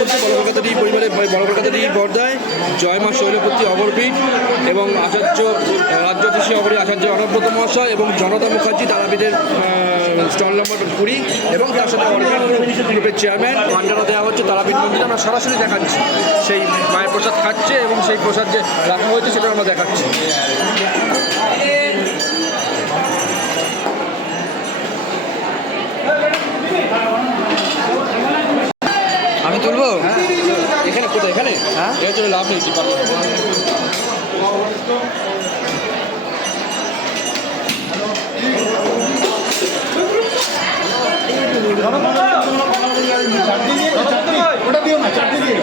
হচ্ছে বড়কলকাতারি পরিবারের বড়কলকাতারি বর্দায় জয়মা শৈলপতি অবরপীঠ এবং আচার্য রাজ্যতীশী অবরী আচার্য অনব্রত মহাশয় এবং জনতা মুখার্জি তারাপীঠের স্টল নম্বর 20 এবং তার সাথে অরবিন্দ গ্রুপের চেয়ারম্যান ভান্ডারা দেওয়া হচ্ছে তারাপীঠ মন্দিরে। আমরা সরাসরি দেখাচ্ছি সেই মায়ের প্রসাদ খাচ্ছে এবং সেই প্রসাদ যে রাখা হয়েছে সেটা আমরা দেখাচ্ছি। আমি তুলবো? হ্যাঁ, এখানে কোথায়? এখানে হ্যাঁ, এর জন্য লাভ নেই। ওটা দিও না, চারটে দিয়ে